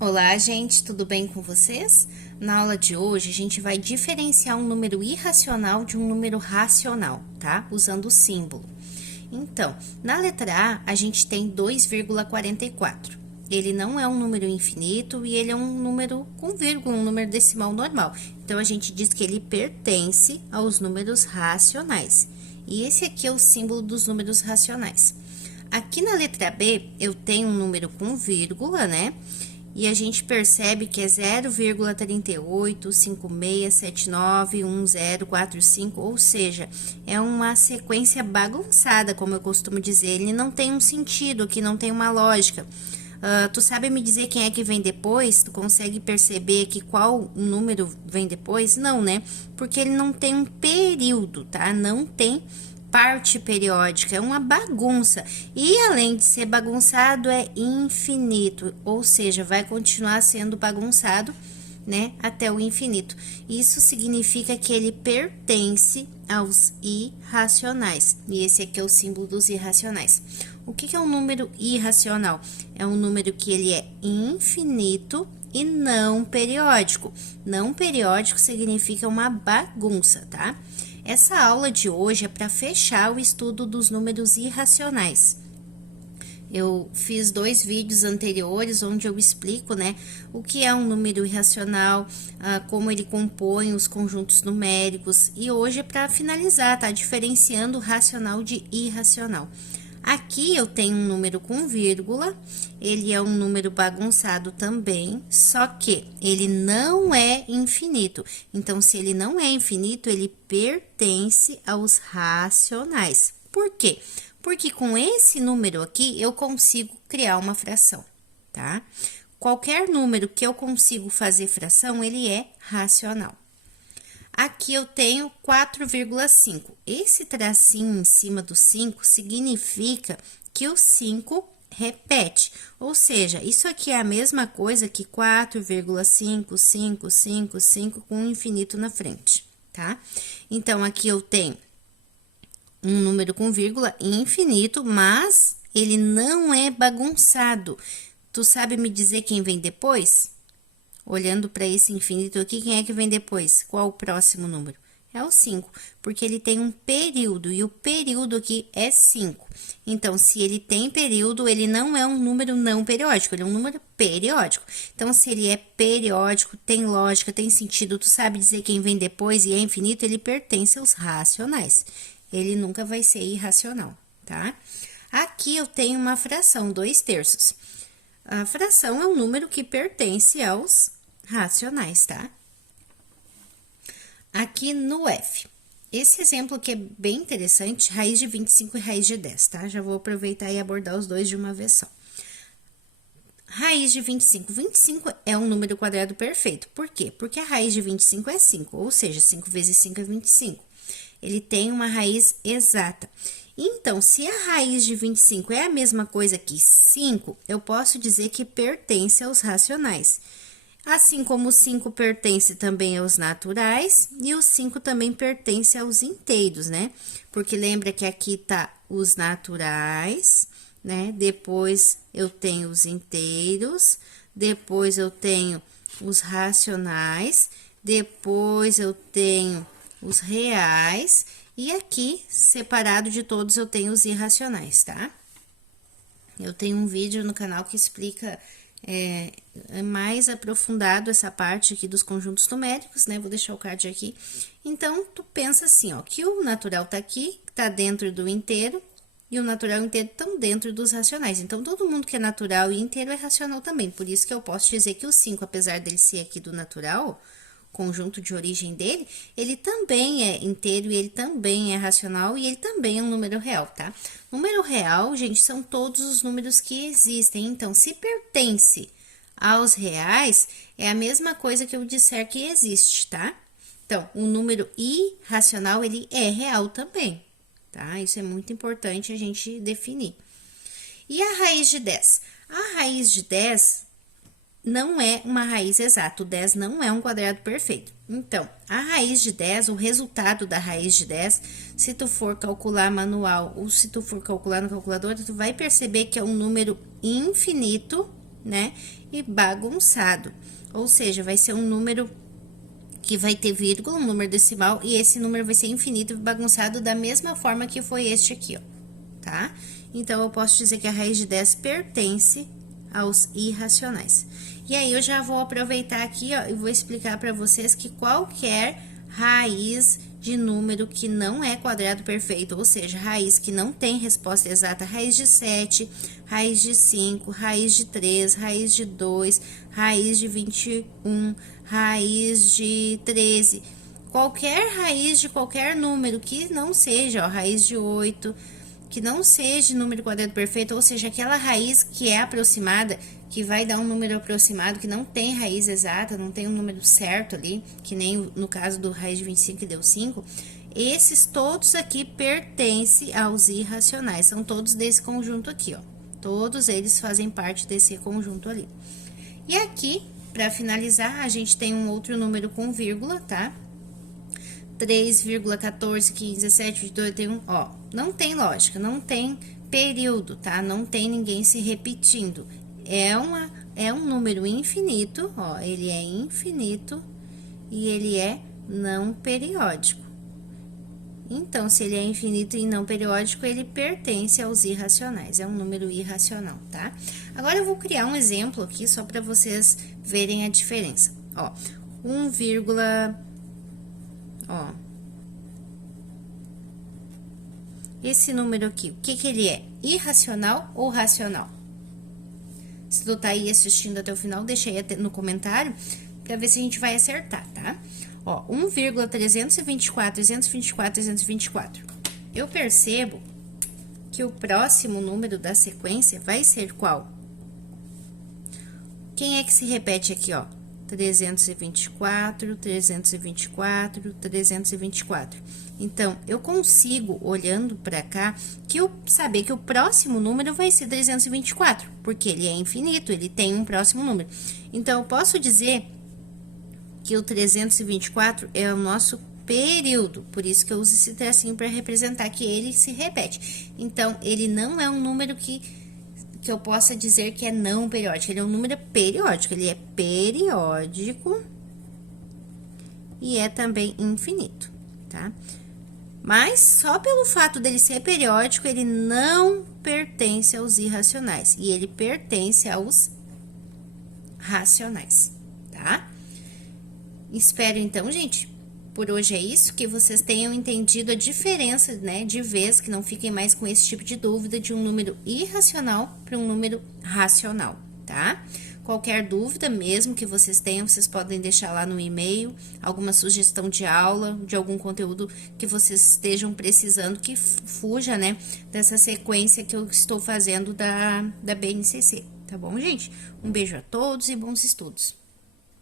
Olá, gente, tudo bem com vocês? Na aula de hoje, a gente vai diferenciar um número irracional de um número racional, tá? Usando o símbolo. Então, na letra A, a gente tem 2,44. Ele não é um número infinito e ele é um número com vírgula, um número decimal normal. Então, a gente diz que ele pertence aos números racionais. E esse aqui é o símbolo dos números racionais. Aqui na letra B, eu tenho um número com vírgula, né? E a gente percebe que é 0,3856791045, ou seja, é uma sequência bagunçada, como eu costumo dizer. Ele não tem um sentido, que não tem uma lógica. Tu sabe me dizer quem é que vem depois? Tu consegue perceber que qual número vem depois? Não, né? Porque ele não tem um período, tá? Não tem parte periódica, é uma bagunça. E além de ser bagunçado, é infinito, ou seja, vai continuar sendo bagunçado, né, até o infinito. Isso significa que ele pertence aos irracionais. E esse aqui é o símbolo dos irracionais. O que é um número irracional? É um número que ele é infinito e não periódico. Não periódico significa uma bagunça, tá? Essa aula de hoje é para fechar o estudo dos números irracionais. Eu fiz 2 vídeos anteriores onde eu explico, né, o que é um número irracional, como ele compõe os conjuntos numéricos, e hoje é para finalizar, tá? Diferenciando racional de irracional. Aqui eu tenho um número com vírgula, ele é um número bagunçado também, só que ele não é infinito. Então, se ele não é infinito, ele pertence aos racionais. Por quê? Porque com esse número aqui, eu consigo criar uma fração, tá? Qualquer número que eu consigo fazer fração, ele é racional. Aqui eu tenho 4,5. Esse tracinho em cima do 5 significa que o 5 repete. Ou seja, isso aqui é a mesma coisa que 4,55555 com um infinito na frente, tá? Então, aqui eu tenho um número com vírgula infinito, mas ele não é bagunçado. Tu sabe me dizer quem vem depois? Olhando para esse infinito aqui, quem é que vem depois? Qual o próximo número? É o 5, porque ele tem um período, e o período aqui é 5. Então, se ele tem período, ele não é um número não periódico, ele é um número periódico. Então, se ele é periódico, tem lógica, tem sentido, tu sabe dizer quem vem depois e é infinito, ele pertence aos racionais. Ele nunca vai ser irracional, tá? Aqui eu tenho uma fração, 2/3. A fração é um número que pertence aos racionais, tá? Aqui no F. Esse exemplo aqui é bem interessante, raiz de 25 e raiz de 10, tá? Já vou aproveitar e abordar os dois de uma vez só. Raiz de 25. 25 é um número quadrado perfeito. Por quê? Porque a raiz de 25 é 5, ou seja, 5 vezes 5 é 25. Ele tem uma raiz exata. Então, se a raiz de 25 é a mesma coisa que 5, eu posso dizer que pertence aos racionais. Assim como o 5 pertence também aos naturais, e o 5 também pertence aos inteiros, né? Porque lembra que aqui tá os naturais, né? Depois eu tenho os inteiros, depois eu tenho os racionais, depois eu tenho os reais, e aqui, separado de todos, eu tenho os irracionais, tá? Eu tenho um vídeo no canal que explica mais aprofundado essa parte aqui dos conjuntos numéricos, né? Vou deixar o card aqui. Então, tu pensa assim, ó, que o natural tá aqui, tá dentro do inteiro, e o natural e o inteiro estão dentro dos racionais. Então, todo mundo que é natural e inteiro é racional também. Por isso que eu posso dizer que o 5, apesar dele ser aqui do natural, conjunto de origem dele, ele também é inteiro e ele também é racional e ele também é um número real, tá? Número real, gente, são todos os números que existem. Então, se pertence aos reais, é a mesma coisa que eu disser que existe, tá? Então, o número irracional, ele é real também, tá? Isso é muito importante a gente definir. E a raiz de 10? A raiz de 10 não é uma raiz exata, o 10 não é um quadrado perfeito. Então, a raiz de 10, o resultado da raiz de 10, se tu for calcular manual ou se tu for calcular no calculador, tu vai perceber que é um número infinito né? E bagunçado, ou seja, vai ser um número que vai ter vírgula, um número decimal, e esse número vai ser infinito e bagunçado da mesma forma que foi este aqui, ó, tá? Então, eu posso dizer que a raiz de 10 pertence aos irracionais. E aí, eu já vou aproveitar aqui, ó, e vou explicar para vocês que qualquer raiz de número que não é quadrado perfeito, ou seja, raiz que não tem resposta exata, raiz de 7, raiz de 5, raiz de 3, raiz de 2, raiz de 21, raiz de 13, qualquer raiz de qualquer número que não seja, ó, raiz de 8, que não seja número quadrado perfeito, ou seja, aquela raiz que é aproximada, que vai dar um número aproximado, que não tem raiz exata, não tem um número certo ali, que nem no caso do raiz de 25 que deu 5, esses todos aqui pertencem aos irracionais, são todos desse conjunto aqui, ó. Todos eles fazem parte desse conjunto ali. E aqui, para finalizar, a gente tem um outro número com vírgula, tá? 3,14, 15, 17, 22, 31, ó, não tem lógica, não tem período, tá? Não tem ninguém se repetindo. É um número infinito, ó, ele é infinito e ele é não periódico. Então, se ele é infinito e não periódico, ele pertence aos irracionais, é um número irracional, tá? Agora, eu vou criar um exemplo aqui só para vocês verem a diferença. Ó, 1, ó, esse número aqui, o que que ele é? Irracional ou racional? Se tu tá aí assistindo até o final, deixa aí no comentário pra ver se a gente vai acertar, tá? Ó, 1,324, 324, 324. Eu percebo que o próximo número da sequência vai ser qual? Quem é que se repete aqui, ó? 324, 324, 324. Então, eu consigo, olhando para cá, saber que o próximo número vai ser 324, porque ele é infinito, ele tem um próximo número. Então, eu posso dizer que o 324 é o nosso período, por isso que eu uso esse tracinho para representar que ele se repete. Então, ele não é um número que eu possa dizer que é não periódico, ele é um número periódico, ele é periódico e é também infinito, tá? Mas, só pelo fato dele ser periódico, ele não pertence aos irracionais, e ele pertence aos racionais, tá? Espero, então, gente, por hoje é isso, que vocês tenham entendido a diferença, né, de vez, que não fiquem mais com esse tipo de dúvida de um número irracional para um número racional, tá? Qualquer dúvida mesmo que vocês tenham, vocês podem deixar lá no e-mail, alguma sugestão de aula, de algum conteúdo que vocês estejam precisando, que fuja, né, dessa sequência que eu estou fazendo da BNCC, tá bom, gente? Um beijo a todos e bons estudos!